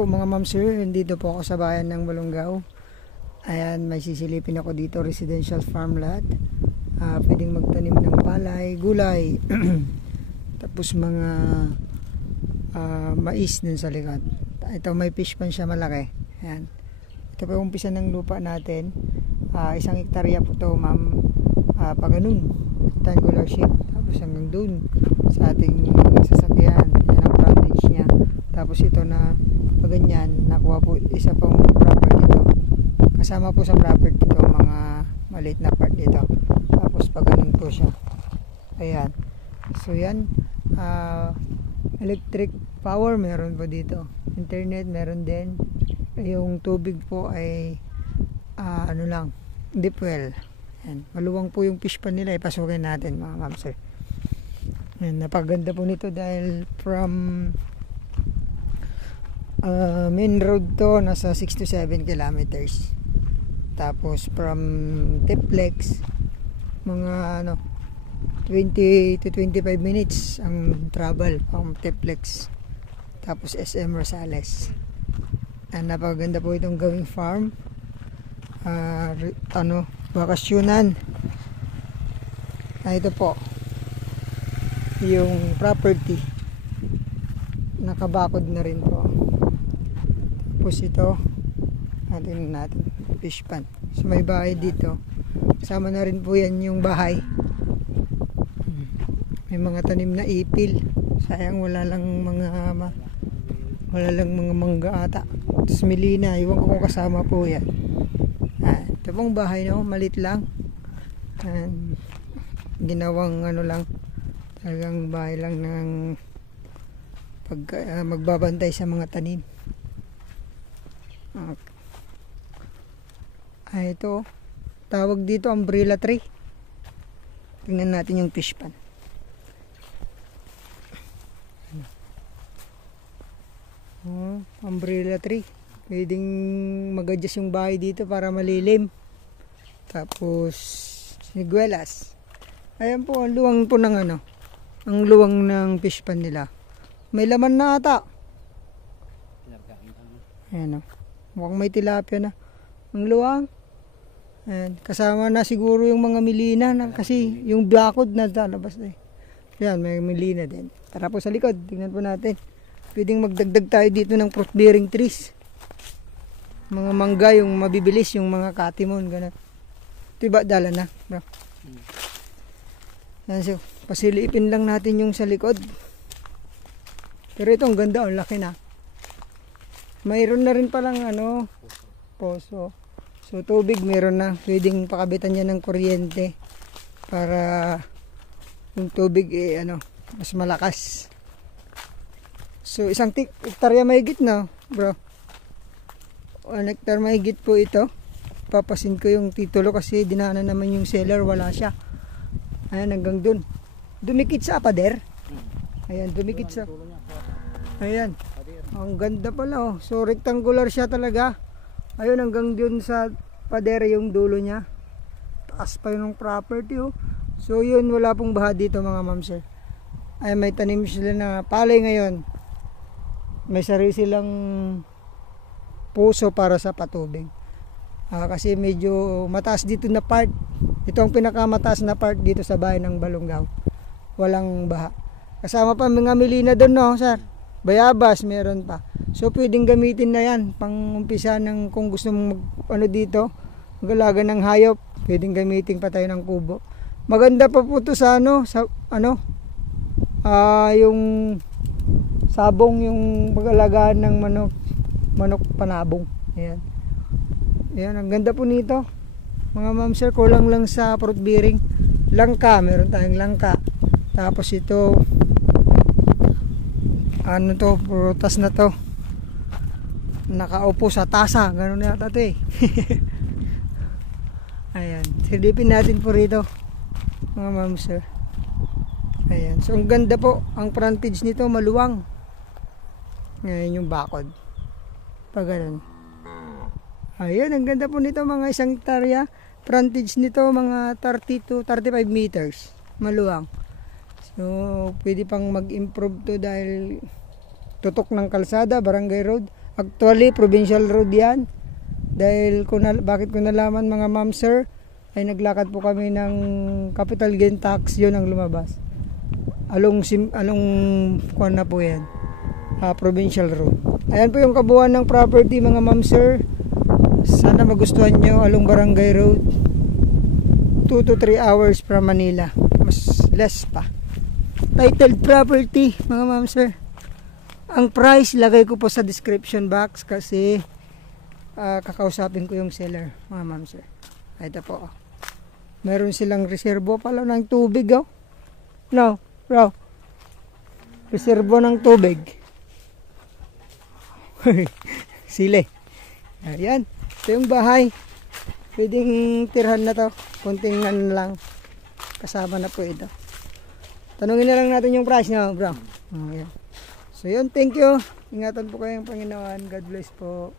po mga ma'am sir, dito po ako sa bayan ng Balongaw. Ayan, may sisilipin ako dito, residential farm lot. Pwedeng magtanim ng palay, gulay, tapos mga mais dun sa likod. Ito may fish pan siya malaki. Ayan. Ito po yung umpisa ng lupa natin. 1 hektarya po to ma'am. Pa ganun, rectangular shape. Tapos hanggang dun sa ating sasakyan. Yan ang frontage niya. Tapos ito na ganyan, nakuha po isa pong property to. Kasama po sa property to mga maliit na part dito. Tapos pag ganun po siya. Ayan. So yan, electric power meron po dito. Internet meron din. Yung tubig po ay ano lang, deep well. Ayan. Maluwang po yung fish pan nila, ipasukin natin mga ma'am sir. Ayan, napaganda po nito dahil from main road to nasa 6 to 7 kilometers. Tapos from Tiplex mga 20 to 25 minutes ang travel from Tiplex. Tapos SM Rosales. Napaganda po itong gawing farm. Bakasyonan. Ito po yung property, nakabakod na rin po. Tapos ito natin fish pan. So may bahay dito, kasama na rin po yan yung bahay. May mga tanim na ipil, sayang wala lang mga mangga ata. Tapos milina, iwan ko kung kasama po yan. Ito pong bahay malit lang. Ginawang lang, talagang bahay lang ng magbabantay sa mga tanim. Ito tawag dito umbrella tree. Tingnan natin yung fish pan. Umbrella tree, pwedeng mag-adjust yung bahay dito para malilim. Tapos siniguelas. Ayan po ang luwang po ng ang luwang ng fish pan nila. May laman na ata. Ayan mukhang may tilapia na. Ang luwang. Ayan. Kasama na siguro yung mga milina na, kasi yung bakod na lalabas na. Ayan, may milina din. Tara po sa likod, tingnan po natin. Pwedeng magdagdag tayo dito ng fruit bearing trees. Mga mangga, yung mabibilis, yung mga katimon, gano'n. Ito ba dala na, bro? Ayan, so pasilipin lang natin yung sa likod. Pero ito ang ganda, ang laki na. Mayroon na rin palang poso. So tubig meron na, pwedeng pakabitan niya ng kuryente para yung tubig mas malakas. So 1 hektarya mahigit na, bro. 1 hektar mahigit po ito. Papasin ko yung titulo kasi dinaanan naman yung seller, wala siya. Ayan, hanggang dun. Dumikit sa pader. Ayan, dumikit sa... Ayan. Ang ganda pala So rectangular siya talaga. Ayun, hanggang dun sa pader yung dulo niya. Taas pa yung property So yun, wala pong baha dito mga ma'am sir. Ay, may tanim sila na palay ngayon. May sarili silang puso para sa patubig. Kasi medyo mataas dito na part. Ito ang pinakamataas na part dito sa bayan ng Balongaw. Walang baha. Kasama pa mga milina doon sir. Bayabas meron pa. So pwedeng gamitin na yan pang umpisa ng kung gusto mong dito, mag-alaga ng hayop, pwedeng gamitin pa tayo ng kubo. Maganda pa po to sa yung sabong, yung mag-alagaan ng manok panabong. Ayan. Ayan, ang ganda po nito. Mga ma'am sir, kulang lang sa fruit bearing. Langka, meron tayong langka. Tapos ito prutas na to. Nakaupo sa tasa, gano'n yata ito Ayan, silipin natin po rito mga ma'am sir. Ayan, so ang ganda po. Ang frontage nito maluwang. Ngayon yung bakod pag ganun. Ayan, ang ganda po nito, mga 1 hektarya. Frontage nito mga 30 to 35 meters. Maluwang. So pwede pang mag-improve to dahil tutok ng kalsada, barangay road. Actually, provincial road yan. Dahil bakit ko nalaman mga ma'am sir, ay naglakad po kami ng capital gain tax, yun ang lumabas. Along kuan na po yan. Provincial road. Ayan po yung kabuuan ng property mga ma'am sir. Sana magustuhan nyo. Along Barangay Road, 2 to 3 hours from Manila. Mas less pa. Titled property mga ma'am sir. Ang price lagay ko po sa description box kasi kakausapin ko yung seller mga ma'am sir. Ito po. Meron silang reservo pala ng tubig oh. No, bro. Reservo ng tubig. Sile. Ayan. Ito yung bahay. Pwedeng tirhan na to. Kunting lang. Kasama na po ito. Tanungin na lang natin yung price niya bro. Ayan. So yun, thank you. Ingatan po kayong Panginoon. God bless po.